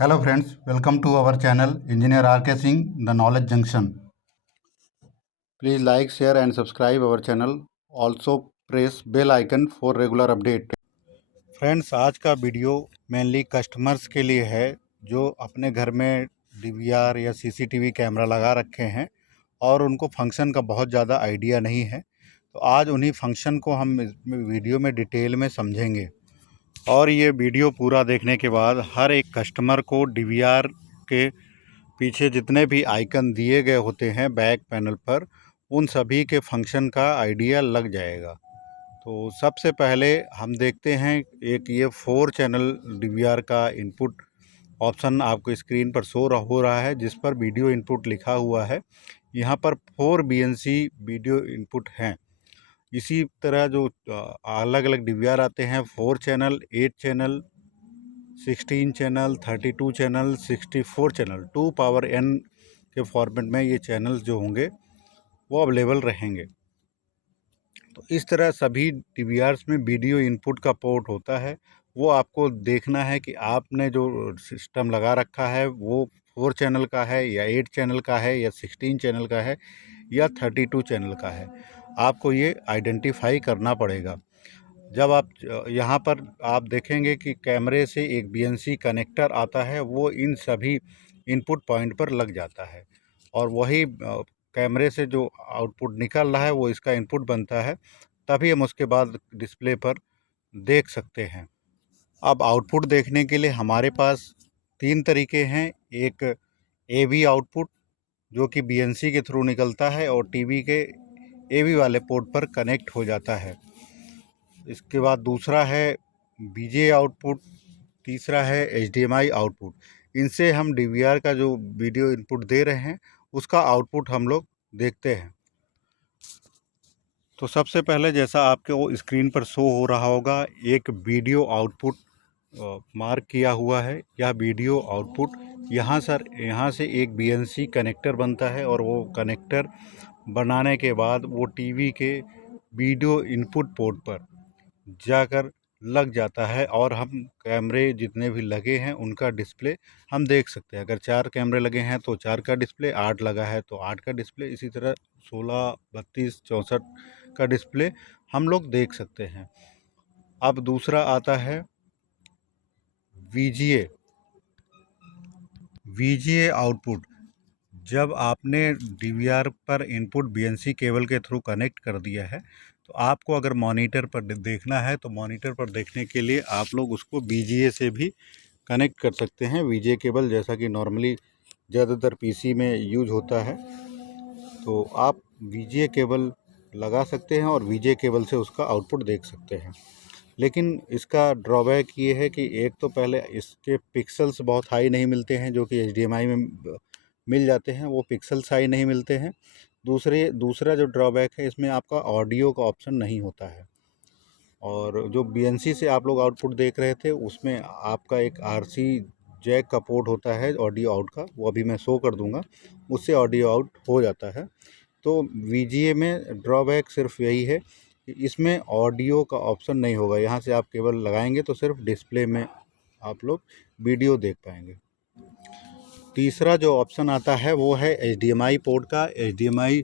Hello friends, welcome to our channel Engineer RK Singh, The Knowledge Junction. Please like, share and subscribe our channel. Also press bell icon for regular update. Friends, आज का video mainly customers के लिए है जो अपने घर में DVR या सीसीटीवी कैमरा लगा रखे हैं और उनको फंक्शन का बहुत ज़्यादा आइडिया नहीं है। तो आज उन्हीं फंक्शन को हम इस वीडियो में डिटेल में समझेंगे और ये वीडियो पूरा देखने के बाद हर एक कस्टमर को डीवीआर के पीछे जितने भी आइकन दिए गए होते हैं बैक पैनल पर, उन सभी के फंक्शन का आइडिया लग जाएगा। तो सबसे पहले हम देखते हैं एक ये 4 चैनल डीवीआर का इनपुट ऑप्शन आपको स्क्रीन पर शो हो रहा है, जिस पर वीडियो इनपुट लिखा हुआ है। यहाँ पर 4 बीएनसी वीडियो इनपुट हैं। इसी तरह जो अलग अलग डीवीआर आते हैं 4 channel, 8 channel, 16 channel, 32 channel, 64 channel, 2 power n के फॉर्मेट में ये चैनल्स जो होंगे वो अवेलेबल रहेंगे। तो इस तरह सभी डीवीआर्स में वीडियो इनपुट का पोर्ट होता है। वो आपको देखना है कि आपने जो सिस्टम लगा रखा है वो 4 चैनल का है या 8 चैनल का है या 16 चैनल का है या 32 चैनल का है। आपको ये आइडेंटिफाई करना पड़ेगा। जब आप यहाँ पर आप देखेंगे कि कैमरे से एक बीएनसी कनेक्टर आता है, वो इन सभी इनपुट पॉइंट पर लग जाता है और वही कैमरे से जो आउटपुट निकल रहा है वो इसका इनपुट बनता है। तभी हम उसके बाद डिस्प्ले पर देख सकते हैं। अब आउटपुट देखने के लिए हमारे पास 3 तरीके हैं। एक एवी आउटपुट जो कि बीएनसी के थ्रू निकलता है और टीवी के एवी वाले पोर्ट पर कनेक्ट हो जाता है। इसके बाद दूसरा है बीजे आउटपुट, तीसरा है एचडीएमआई आउटपुट। इनसे हम डीवीआर का जो वीडियो इनपुट दे रहे हैं उसका आउटपुट हम लोग देखते हैं। तो सबसे पहले जैसा आपके वो स्क्रीन पर शो हो रहा होगा, एक वीडियो आउटपुट मार्क किया हुआ है। यह वीडियो आउटपुट यहाँ से एक बीएनसी कनेक्टर बनता है और वो कनेक्टर बनाने के बाद वो टीवी के वीडियो इनपुट पोर्ट पर जाकर लग जाता है और हम कैमरे जितने भी लगे हैं उनका डिस्प्ले हम देख सकते हैं। अगर 4 कैमरे लगे हैं तो 4 का डिस्प्ले, 8 लगा है तो 8 का डिस्प्ले, इसी तरह 16, 32, 64 का डिस्प्ले हम लोग देख सकते हैं। अब दूसरा आता है वीजीए आउटपुट। जब आपने डीवीआर पर इनपुट बीएनसी केबल के थ्रू कनेक्ट कर दिया है तो आपको अगर मॉनिटर पर देखना है तो मॉनिटर पर देखने के लिए आप लोग उसको वीजीए से भी कनेक्ट कर सकते हैं। वीजीए केबल जैसा कि नॉर्मली ज़्यादातर पीसी में यूज होता है, तो आप वीजीए केबल लगा सकते हैं और वीजीए केबल से उसका आउटपुट देख सकते हैं। लेकिन इसका ड्रॉबैक ये है कि एक तो पहले इसके पिक्सल्स बहुत हाई नहीं मिलते हैं जो कि एचडीएमआई में मिल जाते हैं, वो पिक्सल्स हाई नहीं मिलते हैं। दूसरा जो ड्रॉबैक है, इसमें आपका ऑडियो का ऑप्शन नहीं होता है। और जो बीएनसी से आप लोग आउटपुट देख रहे थे उसमें आपका एक आरसी जैक का पोर्ट होता है ऑडियो आउट का, वो अभी मैं शो कर दूंगा, उससे ऑडियो आउट हो जाता है। तो वीजीए में ड्रॉबैक सिर्फ यही है कि इसमें ऑडियो का ऑप्शन नहीं होगा। यहाँ से आप केबल लगाएंगे तो सिर्फ डिस्प्ले में आप लोग वीडियो देख पाएंगे। तीसरा जो ऑप्शन आता है वो है एचडीएमआई पोर्ट का। एचडीएमआई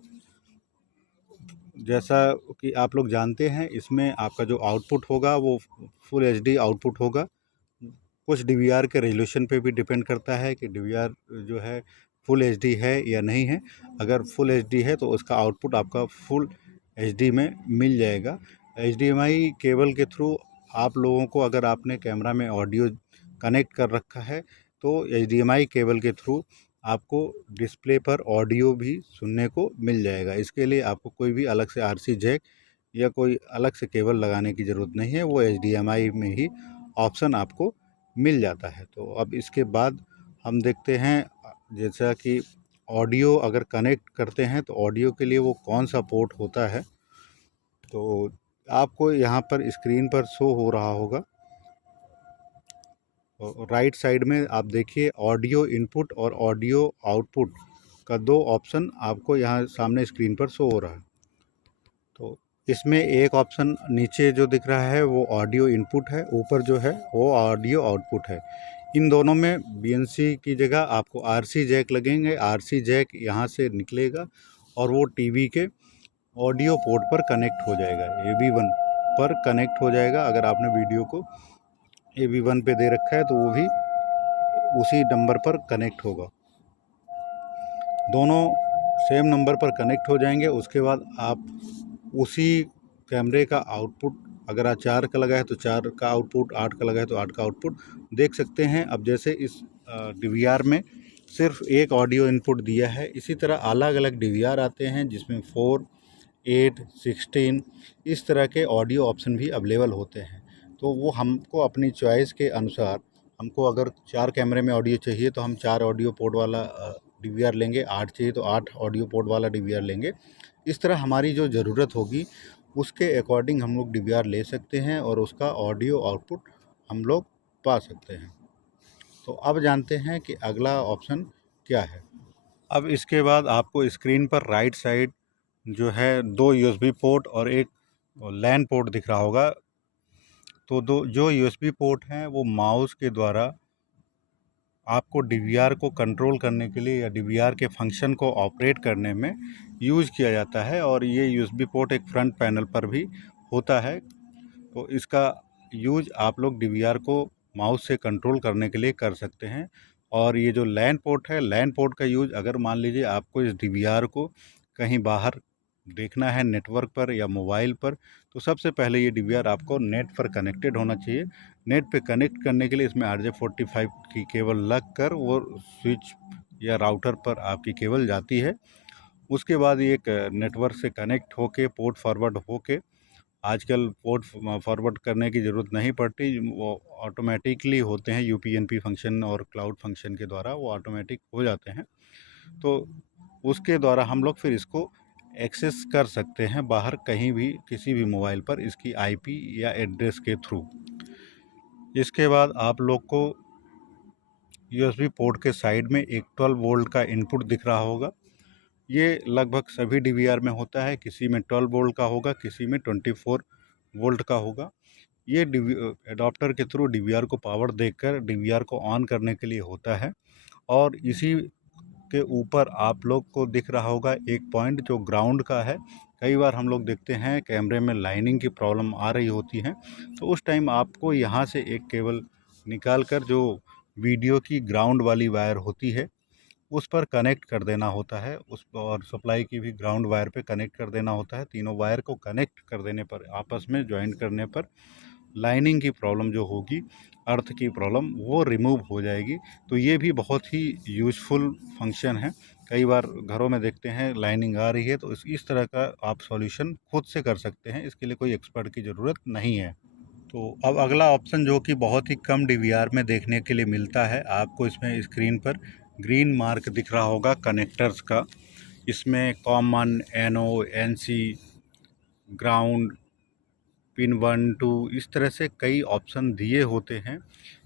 जैसा कि आप लोग जानते हैं, इसमें आपका जो आउटपुट होगा वो फुल एचडी आउटपुट होगा। कुछ डीवीआर के रेजोल्यूशन पे भी डिपेंड करता है कि डीवीआर जो है फुल एचडी है या नहीं है। अगर फुल एचडी है तो उसका आउटपुट आपका फुल एचडी में मिल जाएगा। एचडीएमआई केबल के थ्रू आप लोगों को, अगर आपने कैमरा में ऑडियो कनेक्ट कर रखा है तो एचडीएमआई केबल के थ्रू आपको डिस्प्ले पर ऑडियो भी सुनने को मिल जाएगा। इसके लिए आपको कोई भी अलग से आरसी जैक या कोई अलग से केबल लगाने की ज़रूरत नहीं है, वो एचडीएमआई में ही ऑप्शन आपको मिल जाता है। तो अब इसके बाद हम देखते हैं, जैसा कि ऑडियो अगर कनेक्ट करते हैं तो ऑडियो के लिए वो कौन सा पोर्ट होता है। तो आपको यहाँ पर स्क्रीन पर शो हो रहा होगा, राइट साइड में आप देखिए ऑडियो इनपुट और ऑडियो आउटपुट का 2 ऑप्शन आपको यहाँ सामने स्क्रीन पर शो हो रहा है। तो इसमें एक ऑप्शन नीचे जो दिख रहा है वो ऑडियो इनपुट है, ऊपर जो है वो ऑडियो आउटपुट है। इन दोनों में BNC की जगह आपको RC जैक लगेंगे। RC जैक यहाँ से निकलेगा और वो टीवी के ऑडियो पोर्ट पर कनेक्ट हो जाएगा, AV1 पर कनेक्ट हो जाएगा। अगर आपने वीडियो को AV1 पे दे रखा है तो वो भी उसी नंबर पर कनेक्ट होगा। दोनों सेम नंबर पर कनेक्ट हो जाएंगे। उसके बाद आप उसी कैमरे का आउटपुट, अगर आप 4 का लगा है तो 4 का आउटपुट, 8 का लगा है तो 8 का आउटपुट देख सकते हैं। अब जैसे इस DVR में सिर्फ एक ऑडियो इनपुट दिया है, इसी तरह अलग अलग DVR आते हैं जिसमें 4, 8, 16 इस तरह के ऑडियो ऑप्शन भी अवेलेबल होते हैं। तो वो हमको अपनी चॉइस के अनुसार, हमको अगर 4 कैमरे में ऑडियो चाहिए तो हम 4 ऑडियो पोर्ट वाला DVR लेंगे, 8 चाहिए तो 8 ऑडियो पोर्ट वाला DVR लेंगे। इस तरह हमारी जो ज़रूरत होगी उसके अकॉर्डिंग हम लोग DVR ले सकते हैं और उसका ऑडियो आउटपुट हम लोग पा सकते हैं। तो अब जानते हैं कि अगला ऑप्शन क्या है। अब इसके बाद आपको स्क्रीन पर राइट साइड जो है 2 USB पोर्ट और एक LAN पोर्ट दिख रहा होगा। तो जो USB पोर्ट हैं वो माउस के द्वारा आपको DVR को कंट्रोल करने के लिए या DVR के फंक्शन को ऑपरेट करने में यूज़ किया जाता है, और ये USB पोर्ट एक फ्रंट पैनल पर भी होता है। तो इसका यूज़ आप लोग DVR को माउस से कंट्रोल करने के लिए कर सकते हैं। और ये जो LAN पोर्ट है, LAN पोर्ट का यूज़ अगर मान लीजिए आपको इस DVR को कहीं बाहर देखना है नेटवर्क पर या मोबाइल पर, तो सबसे पहले ये DVR आपको नेट पर कनेक्टेड होना चाहिए। नेट पे कनेक्ट करने के लिए इसमें RJ45 की केबल लग कर वो स्विच या राउटर पर आपकी केबल जाती है। उसके बाद ये एक नेटवर्क से कनेक्ट होके पोर्ट फॉरवर्ड होके, आजकल पोर्ट फॉरवर्ड करने की ज़रूरत नहीं पड़ती, वो ऑटोमेटिकली होते हैं। UPnP फंक्शन और क्लाउड फंक्शन के द्वारा वो ऑटोमेटिक हो जाते हैं। तो उसके द्वारा हम लोग फिर इसको एक्सेस कर सकते हैं बाहर कहीं भी, किसी भी मोबाइल पर इसकी IP या एड्रेस के थ्रू। इसके बाद आप लोग को USB पोर्ट के साइड में एक 12 वोल्ट का इनपुट दिख रहा होगा। ये लगभग सभी DVR में होता है, किसी में 12 वोल्ट का होगा, किसी में 24 वोल्ट का होगा। ये एडाप्टर के थ्रू DVR को पावर देकर DVR को ऑन करने के लिए होता है। और इसी के ऊपर आप लोग को दिख रहा होगा एक पॉइंट जो ग्राउंड का है। कई बार हम लोग देखते हैं कैमरे में लाइनिंग की प्रॉब्लम आ रही होती है, तो उस टाइम आपको यहाँ से एक केबल निकाल कर जो वीडियो की ग्राउंड वाली वायर होती है उस पर कनेक्ट कर देना होता है। उस और सप्लाई की भी ग्राउंड वायर पे कनेक्ट कर देना होता है। तीनों वायर को कनेक्ट कर देने पर, आपस में ज्वाइंट करने पर, लाइनिंग की प्रॉब्लम जो होगी, अर्थ की प्रॉब्लम, वो रिमूव हो जाएगी। तो ये भी बहुत ही यूज़फुल फंक्शन है। कई बार घरों में देखते हैं लाइनिंग आ रही है, तो इस तरह का आप सॉल्यूशन खुद से कर सकते हैं, इसके लिए कोई एक्सपर्ट की ज़रूरत नहीं है। तो अब अगला ऑप्शन जो कि बहुत ही कम DVR में देखने के लिए मिलता है, आपको इसमें स्क्रीन पर ग्रीन मार्क दिख रहा होगा कनेक्टर्स का। इसमें common, NO, NC, ground, pin 1, 2 इस तरह से कई ऑप्शन दिए होते हैं।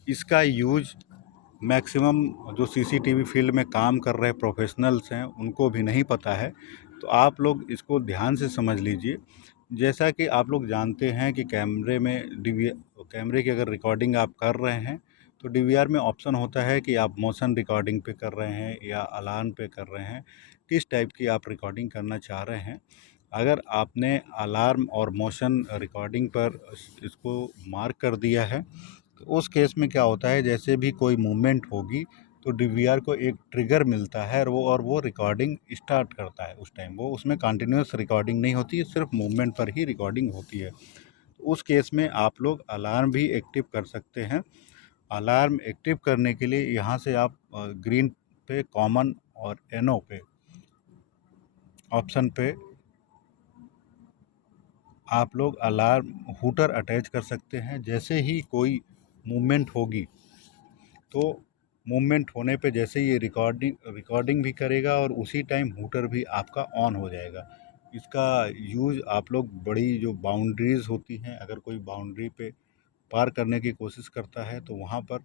इसका यूज मैक्सिमम जो CCTV फील्ड में काम कर रहे प्रोफेशनल्स हैं उनको भी नहीं पता है। तो आप लोग इसको ध्यान से समझ लीजिए। जैसा कि आप लोग जानते हैं कि कैमरे की अगर रिकॉर्डिंग आप कर रहे हैं तो DVR में ऑप्शन होता है कि आप मोशन रिकॉर्डिंग पे कर रहे हैं या अलार्म पे कर रहे हैं, किस टाइप की आप रिकॉर्डिंग करना चाह रहे हैं। अगर आपने अलार्म और मोशन रिकॉर्डिंग पर इसको मार्क कर दिया है तो उस केस में क्या होता है, जैसे भी कोई मूवमेंट होगी तो DVR को एक ट्रिगर मिलता है और वो रिकॉर्डिंग स्टार्ट करता है। उस टाइम वो उसमें कंटिन्यूस रिकॉर्डिंग नहीं होती है, सिर्फ मूवमेंट पर ही रिकॉर्डिंग होती है। तो उस केस में आप लोग अलार्म भी एक्टिव कर सकते हैं। अलार्म एक्टिव करने के लिए यहाँ से आप ग्रीन पे, कॉमन और NO पे ऑप्शन पे आप लोग अलार्म हूटर अटैच कर सकते हैं। जैसे ही कोई मूवमेंट होगी तो मूवमेंट होने पे जैसे ये रिकॉर्डिंग भी करेगा और उसी टाइम हूटर भी आपका ऑन हो जाएगा। इसका यूज़ आप लोग बड़ी जो बाउंड्रीज़ होती हैं, अगर कोई बाउंड्री पे पार करने की कोशिश करता है तो वहाँ पर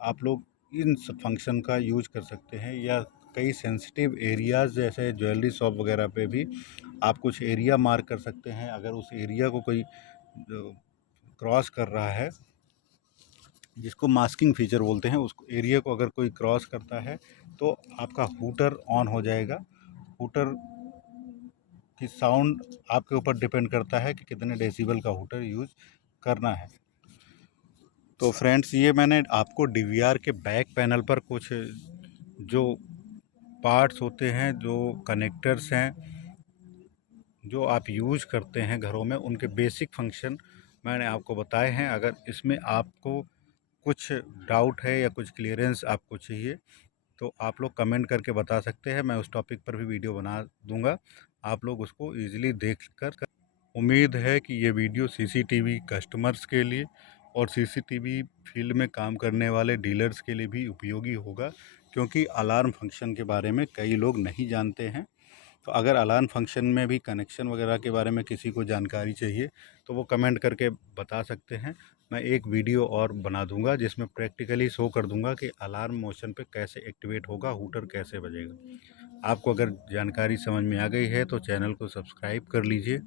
आप लोग इन फंक्शन का यूज कर सकते हैं। या कई सेंसिटिव एरियाज़ जैसे ज्वेलरी शॉप वगैरह पे भी आप कुछ एरिया मार्क कर सकते हैं। अगर उस एरिया को कोई क्रॉस कर रहा है जिसको मास्किंग फीचर बोलते हैं, उस एरिया को अगर कोई क्रॉस करता है तो आपका हूटर ऑन हो जाएगा। हूटर की साउंड आपके ऊपर डिपेंड करता है कि कितने डेसिबल का हूटर यूज़ करना है। तो फ्रेंड्स, ये मैंने आपको डीवीआर के बैक पैनल पर कुछ जो पार्ट्स होते हैं, जो कनेक्टर्स हैं, जो आप यूज़ करते हैं घरों में, उनके बेसिक फंक्शन मैंने आपको बताए हैं। अगर इसमें आपको कुछ डाउट है या कुछ क्लियरेंस आपको चाहिए तो आप लोग कमेंट करके बता सकते हैं। मैं उस टॉपिक पर भी वीडियो बना दूंगा, आप लोग उसको ईजिली देख कर। उम्मीद है कि ये वीडियो सीसीटीवी कस्टमर्स के लिए और सीसीटीवी फील्ड में काम करने वाले डीलर्स के लिए भी उपयोगी होगा, क्योंकि अलार्म फंक्शन के बारे में कई लोग नहीं जानते हैं। तो अगर अलार्म फंक्शन में भी कनेक्शन वगैरह के बारे में किसी को जानकारी चाहिए तो वो कमेंट करके बता सकते हैं। मैं एक वीडियो और बना दूंगा जिसमें प्रैक्टिकली शो कर दूंगा कि अलार्म मोशन पे कैसे एक्टिवेट होगा, हूटर कैसे बजेगा। आपको अगर जानकारी समझ में आ गई है तो चैनल को सब्सक्राइब कर लीजिए,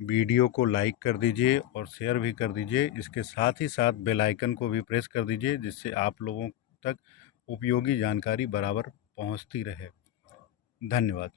वीडियो को लाइक कर दीजिए और शेयर भी कर दीजिए। इसके साथ ही साथ बेल आइकन को भी प्रेस कर दीजिए, जिससे आप लोगों तक उपयोगी जानकारी बराबर पहुंचती रहे। धन्यवाद।